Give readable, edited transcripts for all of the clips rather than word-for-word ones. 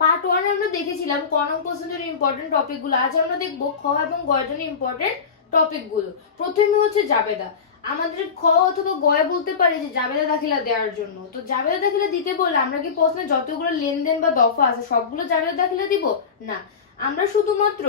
Part 1 আমরা দেখেছিলাম ক নং কোশ্চেনের ইম্পর্টেন্ট টপিকগুলো। আজ আমরা দেখব খ এবং গ এর জন্য ইম্পর্টেন্ট টপিকগুলো। প্রথমে হচ্ছে জাবেদা। আমাদের খ অথবা গয়ে বলতে পারে যে জাবেদা দাখিলা দেওয়ার জন্য। তো জাবেদা দাখিলা দিতে বললে আমরা কি প্রশ্নে যতগুলো লেনদেন বা দফা আছে সবগুলো জাবেদা দাখিলা দিব? না, আমরা শুধুমাত্র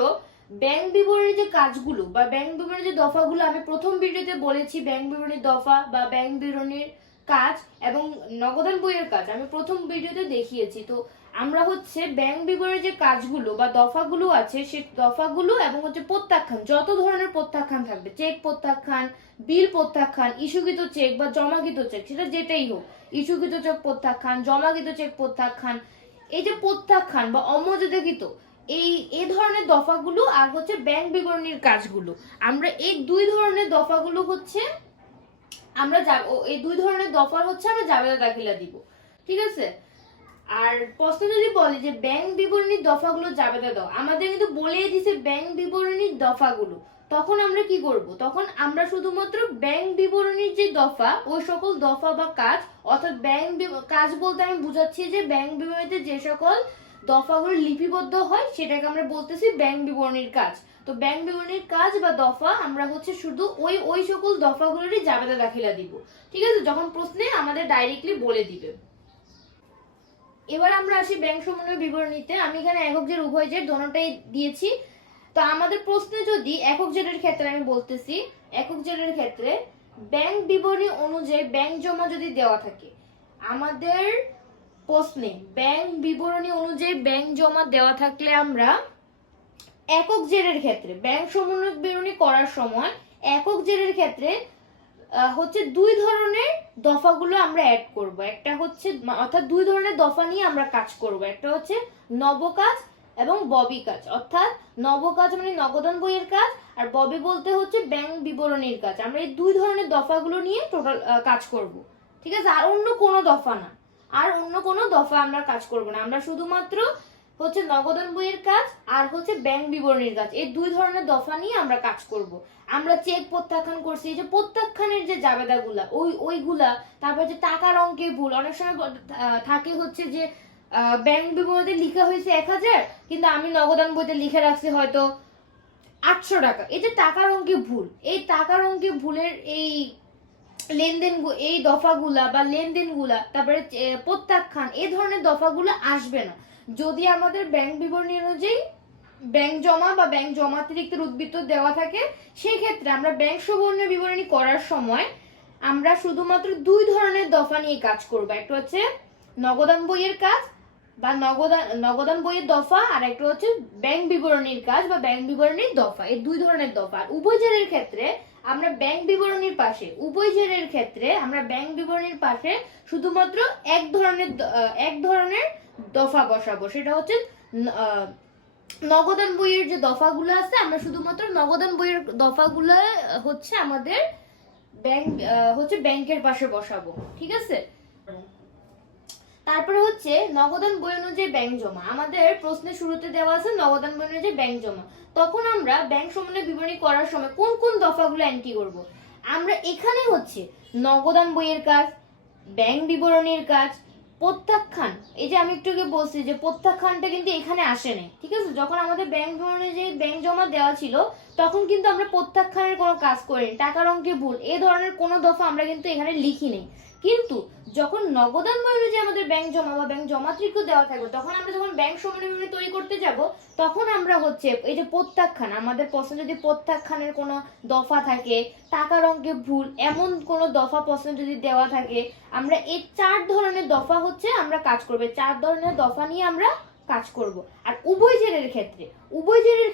ব্যাংক বিবরণীর যে কাজগুলো বা ব্যাংক বিবরণীর যে দফাগুলো আমি প্রথম ভিডিওতে বলেছি, ব্যাংক বিবরণীর দফা বা ব্যাংক বিবরণীর কাজ এবং নগদান বইয়ের কাজ আমি প্রথম ভিডিওতে দেখিয়েছি। তো আমরা হচ্ছে ব্যাংক বিবরণীর যে কাজগুলো বা দফাগুলো আছে সেই দফাগুলো এবং হচ্ছে প্রত্যাখ্যান, যত ধরনের প্রত্যাখ্যান থাকবে, চেক প্রত্যাখ্যান, বিল প্রত্যাখ্যান, ইস্যুকৃত চেক বা জমাকৃত চেক, সেটা যেটাই হোক, ইস্যুকৃত চেক প্রত্যাখ্যান, জমাকৃত চেক প্রত্যাখ্যান, এই যে প্রত্যাখ্যান বা অমর্যাদাকৃত এই ধরনের দফাগুলো আর হচ্ছে ব্যাংক বিবরণীর কাজগুলো, আমরা এই দুই ধরনের দফাগুলো হচ্ছে আমরা এই দুই ধরনের দফার হচ্ছে আমরা জাবেদা দাখিলা দিব। ঠিক আছে? আর প্রশ্ন যদি বলে যে ব্যাংক বিবরণীর দফাগুলো জাবেদা দাও, আমাদের কিন্তু বলেই দিছে ব্যাংক বিবরণীর দফাগুলো, তখন আমরা কি করব? তখন আমরা শুধুমাত্র ব্যাংক বিবরণীর যে দফা ওই সকল দফা বা কাজ, অর্থাৎ ব্যাংক কাজ বলতে আমি বুঝাচ্ছি যে ব্যাংক বিবরণীতে যে সকল দফাগুলো লিপিবদ্ধ হয় সেটাকে আমরা বলতেছি ব্যাংক বিবরণীর কাজ। তো ব্যাংক বিবরণীর কাজ বা দফা আমরা হচ্ছে শুধু ওই সকল দফাগুলোরই জাবেদা দাখিলা দিব। ঠিক আছে? যখন প্রশ্নে আমাদের ডাইরেক্টলি বলে দিবে। এবার আমরা আসি ব্যাংক সমন্বয় বিবরণীতে। আমি এখানে একক জের উভয় জের দোনোটাই দিয়েছি। তো আমাদের প্রশ্নে যদি একক জেরের ক্ষেত্রে আমি বলতেছি, একক জেরের ক্ষেত্রে ব্যাংক বিবরণী অনুযায়ী ব্যাংক জমা যদি দেওয়া থাকে, আমাদের প্রশ্নে ব্যাংক বিবরণী অনুযায়ী ব্যাংক জমা দেওয়া থাকলে আমরা একক জেরের ক্ষেত্রে ব্যাংক সমন্বয় বিবরণী করার সময় একক জেরের ক্ষেত্রে হচ্ছে দুই ধরনের দফাগুলো আমরা অ্যাড করব। একটা হচ্ছে অর্থাৎ দুই ধরনের দফা নিয়ে আমরা কাজ করব। একটা হচ্ছে নবকাজ এবং ববি কাজ, অর্থাৎ নবকাজ মানে নগদান বইয়ের কাজ, আর ববি বলতে হচ্ছে ব্যাংক বিবরণীর কাজ। আমরা এই দুই ধরনের দফাগুলো নিয়ে টোটাল কাজ করব। ঠিক আছে? আর অন্য কোনো দফা না, আর অন্য কোনো দফা আমরা কাজ করব না। আমরা শুধুমাত্র হচ্ছে নগদান বইয়ের কাজ আর হচ্ছে ব্যাংক বিবরণীর কাজ, এই দুই ধরনের দফা নিয়ে আমরা কাজ করব। আমরা চেক প্রত্যাখ্যান করছি, এই যে প্রত্যাখ্যানের যে জাবেদাগুলা ওইগুলা, তারপর যে টাকার অঙ্কে ভুল, অনেক সময় থাকে হচ্ছে যে ব্যাংক বিবরণীতে লেখা হয়েছে 1000 কিন্তু আমি নগদান বইতে লিখে রাখছি হয়তো 800 টাকা। এই যে টাকার অঙ্কে ভুল, এই টাকার অঙ্কে ভুলের এই লেনদেন, এই দফাগুলা বা লেনদেনগুলা, তারপরে প্রত্যাখ্যান, এই ধরনের দফাগুলো আসবে না যদি আমাদের ব্যাংক বিবরণী অনুযায়ী ব্যাংক জমা বা ব্যাংক জমাতিরিক্তের উদ্বৃত্ত দেওয়া থাকে। সেই ক্ষেত্রে আমরা ব্যাংক সমন্বয় বিবরণী করার সময় আমরা শুধুমাত্র দুই ধরনের দফা নিয়ে কাজ করব। একটা হচ্ছে নগদান বইয়ের কাজ বা নগদান বইয়ের দফা, আর একটা হচ্ছে ব্যাংক বিবরণীর কাজ বা ব্যাংক বিবরণীর দফা, এই দুই ধরনের দফা। উভয় জেরের ক্ষেত্রে আমরা ব্যাংক বিবরণীর পাশে, উভয় জেরের ক্ষেত্রে আমরা ব্যাংক বিবরণীর পাশে শুধুমাত্র এক ধরনের দফা বসাবো, সেটা হচ্ছে নগদান বইয়ের যে দফাগুলো আছে আমরা শুধুমাত্র নগদান বইয়ের দফাগুলো হচ্ছে আমাদের ব্যাংকের পাশে বসাবো। ঠিক আছে? তারপরে হচ্ছে নগদান বই অনুযায়ী ব্যাংক জমা। আমাদের প্রশ্নের শুরুতে দেওয়া আছে নগদান বই অনুযায়ী ব্যাংক জমা। তখন আমরা ব্যাংক সমন্বয় বিবরণী করার সময় কোন কোন দফাগুলো এন্ট্রি করব? আমরা এখানে হচ্ছে নগদান বইয়ের কাজ, ব্যাংক বিবরণীর কাজ, প্রত্যাখ্যান, এই যে আমি একটু আগে বলছি যে প্রত্যাখ্যানটা কিন্তু এখানে আসে নাই। ঠিক আছে? যখন আমাদের ব্যাংক বিবরণী যে ব্যাংক জমা দেওয়া ছিল তখন কিন্তু আমরা প্রত্যাখ্যানের কোনো কাজ করিনি, টাকার অঙ্কে ভুল এই ধরনের কোনো দফা আমরা কিন্তু এখানে লিখি নেই। কিন্তু যখন নগদান বই অনুযায়ী আমাদের ব্যাংক জমা বা ব্যাংক জমাতিরিক্ত দেওয়া থাকবে, তখন আমরা যখন ব্যাংক সমন্বয় বিবরণী তৈরি করতে যাব তখন আমরা হচ্ছে এই যে প্রত্যাখ্যান, আমাদের প্রশ্নে যদি প্রত্যাখ্যানের কোনো দফা থাকে, টাকার অঙ্কে ভুল এমন কোনো দফা প্রশ্নে যদি দেওয়া থাকে, আমরা এই 4 ধরনের দফা হচ্ছে আমরা কাজ করব। 4 ধরনের দফা নিয়ে আমরা কাজ করব। আর উভয় জেরের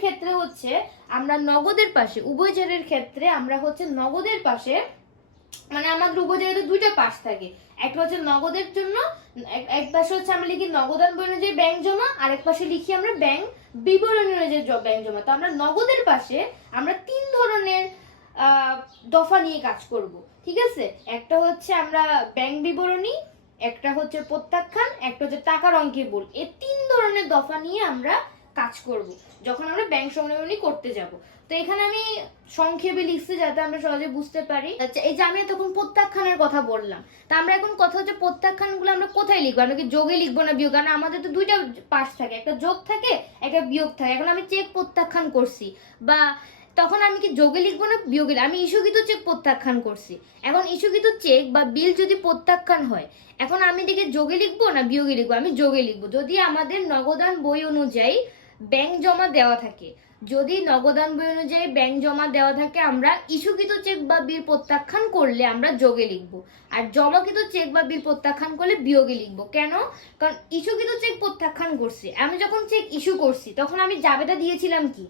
ক্ষেত্রে হচ্ছে আমরা নগদের পাশে, উভয় জেরের ক্ষেত্রে আমরা হচ্ছে নগদের পাশে, মানে আমাদের উভয় জায়গাতে দুইটা পাশ থাকে। একটা হচ্ছে নগদের জন্য, এক পাশে হচ্ছে আমরা লিখি নগদান বই অনুযায়ী ব্যাংক জমা, আর এক পাশে লিখি আমরা ব্যাংক বিবরণী অনুযায়ী ব্যাংক জমা। তো আমরা নগদের পাশে আমরা 3 ধরনের দফা নিয়ে কাজ করব। ঠিক আছে? একটা হচ্ছে আমরা ব্যাংক বিবরণী, একটা হচ্ছে প্রত্যাখ্যান, একটা হচ্ছে টাকার অঙ্কে ভুল, এই 3 ধরনের দফা নিয়ে আমরা কাজ করব যখন আমরা ব্যাংক সমন্বয় করতে যাব। তো এখানে আমি সংক্ষেপে লিখছি যাতে আমরা সহজে বুঝতে পারি। আচ্ছা, এই যে আমি তখন প্রত্যাখ্যানের কথা বললাম, তা আমরা এখন কথা হচ্ছে প্রত্যাখ্যানগুলো আমরা কোথায় লিখবো? আমরা কি যোগে লিখবো না বিয়োগ? কারণ আমাদের তো দুইটা পাশ থাকে, একটা যোগ থাকে একটা বিয়োগ থাকে। এখন আমি চেক প্রত্যাখ্যান করছি, বা তখন আমি কি যোগে লিখবো না বিয়োগে? আমি ইস্যুকৃত চেক প্রত্যাখ্যান করছি। এখন ইস্যুকৃত চেক বা বিল যদি প্রত্যাখ্যান হয়, এখন আমি এটাকে যোগে লিখবো না বিয়োগে লিখবো? আমি যোগে লিখবো। যদি আমাদের নগদান বই অনুযায়ী ব্যাংক জমা দেওয়া থাকে, যদি নগদান বই অনুযায়ী ব্যাংক জমা দেওয়া থাকে, আমরা ইস্যুকৃত চেক বা বিল প্রত্যাখ্যান করলে আমরা যোগে লিখবো, আর জমাকৃত চেক বা বিল প্রত্যাখ্যান করলে বিয়োগে লিখবো। কেন? কারণ ইস্যুকৃত চেক প্রত্যাখ্যান করছি, আমি যখন চেক ইস্যু করছি তখন আমি জাবেদা দিয়েছিলাম কি?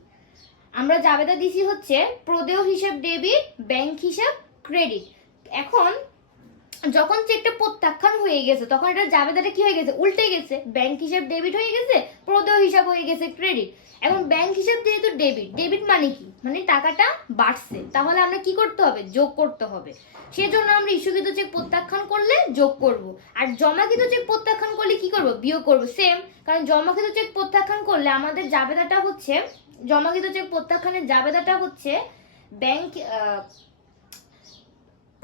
আমরা জাবেদা দিছি হচ্ছে প্রদেয় হিসাব ডেবিট, ব্যাংক হিসাব ক্রেডিট। এখন যখন চেকটা প্রত্যাখ্যান হয়ে গেছে তখন এটা জাবেদাটা কি হয়ে গেছে? উল্টে গেছে, ব্যাংক হিসাব ডেবিট হয়ে গেছে, প্রদেয় হিসাব হয়ে গেছে ক্রেডিট। এখন ব্যাংক হিসাব যেহেতু ডেবিট, ডেবিট মানে কি? মানে টাকাটা বাড়ছে, তাহলে আমরা কি করতে হবে? যোগ করতে হবে। সেজন্য আমরা ইস্যুকৃত চেক প্রত্যাখ্যান করলে যোগ করব, আর জমাকৃত চেক প্রত্যাখ্যান করলে কি করব? বিয়োগ করব। সেম, কারণ জমাকৃত চেক প্রত্যাখ্যান করলে আমাদের জাবেদাটা হচ্ছে, জমাকৃত চেক প্রত্যাখ্যানের জাবেদাটা হচ্ছে ব্যাংক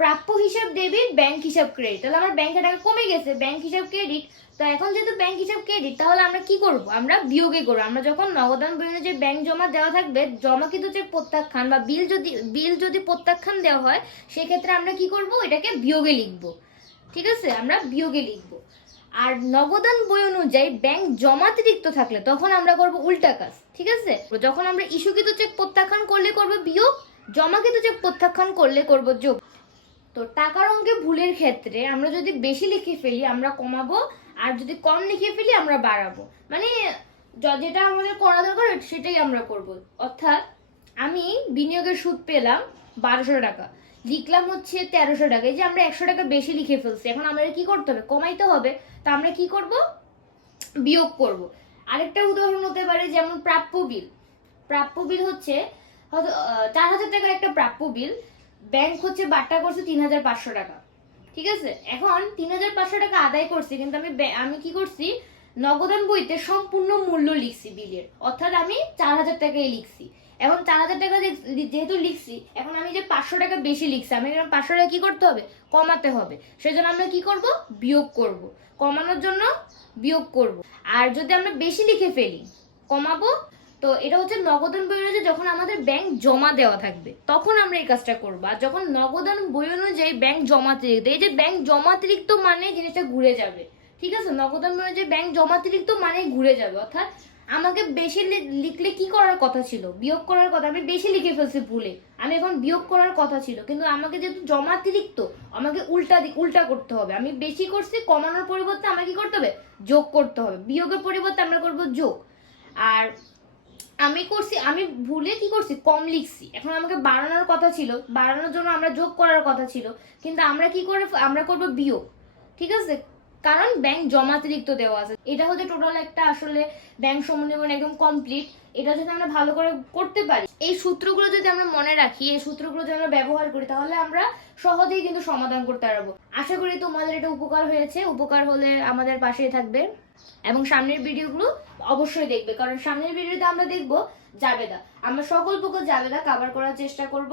প্রাপ্য হিসাব ডেবিট, ব্যাংক হিসাব ক্রেডিট। তাহলে আমার ব্যাংকের টাকা কমে গেছে, ব্যাংক হিসাব ক্রেডিট। তো এখন যেহেতু ব্যাংক হিসাব ক্রেডিট, তাহলে আমরা কি করব? আমরা বিয়োগে করব। আমরা যখন নগদান বই অনুযায়ী ব্যাংক জমা দেওয়া থাকবে, জমাকৃত চেক প্রত্যাখ্যান বা বিল যদি প্রত্যাখ্যান দেওয়া হয়, সেক্ষেত্রে আমরা কি করব? এটাকে বিয়োগে লিখব। ঠিক আছে, আমরা বিয়োগে লিখব। আর নগদান বই অনুযায়ী ব্যাংক জমাতিরিক্ত থাকলে তখন আমরা করব উল্টা কাজ। ঠিক আছে, যখন আমরা ইস্যুকৃত চেক প্রত্যাখ্যান করলে করব বিয়োগ, জমাকৃত চেক প্রত্যাখ্যান করলে করব যোগ। তো টাকার অঙ্কে ভুলের ক্ষেত্রে আমরা যদি বেশি লিখে ফেলি আমরা কমাবো, আর যদি কম লিখে ফেলি আমরা বাড়াবো। মানে যেটা আমাদের করা দরকার সেটাই আমরা করব। অর্থাৎ আমি বিনিয়োগের সুদ পেলাম 1200 টাকা, লিখলাম হচ্ছে 1300 টাকা। এই যে আমরা 100 টাকা বেশি লিখে ফেলছি, এখন আমাদের কি করতে হবে? কমাইতে হবে। তা আমরা কি করব? বিয়োগ করব। আরেকটা উদাহরণ হতে পারে যেমন প্রাপ্য বিল। প্রাপ্য বিল হচ্ছে 4000 টাকার একটা প্রাপ্য বিল, ব্যাংক হচ্ছে বাট্টা করছে 3500 টাকা। ঠিক আছে, এখন 3500 টাকা আদায় করছি, কিন্তু আমি কি করছি? নগদান বইতে সম্পূর্ণ মূল্য লিখছি বিলের, অর্থাৎ আমি 4000 টাকাই লিখছি। এখন 4000 টাকা যেহেতু লিখছি, এখন আমি যে 500 টাকা বেশি লিখছি, আমি 500 টাকা কি করতে হবে? কমাতে হবে। সেজন্য আমরা কি করব? বিয়োগ করব। কমানোর জন্য বিয়োগ করব। আর যদি আমরা বেশি লিখে ফেলি, কমাবো। তো এটা হচ্ছে নগদান বই অনুযায়ী যখন আমাদের ব্যাংক জমা দেওয়া থাকবে তখন আমরা এই কাজটা করবো। আর যখন নগদান বই অনুযায়ী ব্যাংক জমাতিরিক্ত, এই যে ব্যাংক জমাতিরিক্ত মানে জিনিসটা ঘুরে যাবে। ঠিক আছে, নগদান বই অনুযায়ী ব্যাংক জমাতিরিক্ত মানে ঘুরে যাবে। অর্থাৎ আমাকে বেশি লিখলে কি করার কথা ছিল? বিয়োগ করার কথা। আমি বেশি লিখে ফেলছি ভুলে, আমি এখন বিয়োগ করার কথা ছিল, কিন্তু আমাকে যেহেতু জমাতিরিক্ত, আমাকে উল্টা করতে হবে। আমি বেশি করছি, কমানোর পরিবর্তে আমাকে কি করতে হবে? যোগ করতে হবে। বিয়োগের পরিবর্তে আমরা করব যোগ। আর আমি ভুলে কি করছি? কম লিখছি। এখন আমাকে বাড়ানোর কথা ছিল, বাড়ানোর জন্য আমরা যোগ করার কথা ছিল, কিন্তু আমরা করব বিয়োগ। ঠিক আছে, কারণ ব্যাংক জমাতিরিক্ত দেওয়া আছে। এটা হচ্ছে টোটাল একটা আসলে ব্যাংক সমন্বয় একদম কমপ্লিট। এটা যদি আমরা ভালো করে করতে পারি, এই সূত্রগুলো যদি আমরা মনে রাখি, এই সূত্রগুলো যদি আমরা ব্যবহার করি, তাহলে আমরা সহজেই কিন্তু সমাধান করতে পারবো। আশা করি তোমাদের এটা উপকার হয়েছে। উপকার হলে আমাদের পাশেই থাকবে এবং সামনের ভিডিওগুলো অবশ্যই দেখবে, কারণ সামনের ভিডিওতে আমরা দেখবো জাবেদা। আমরা সকল প্রকার জাবেদা কভার করার চেষ্টা করব।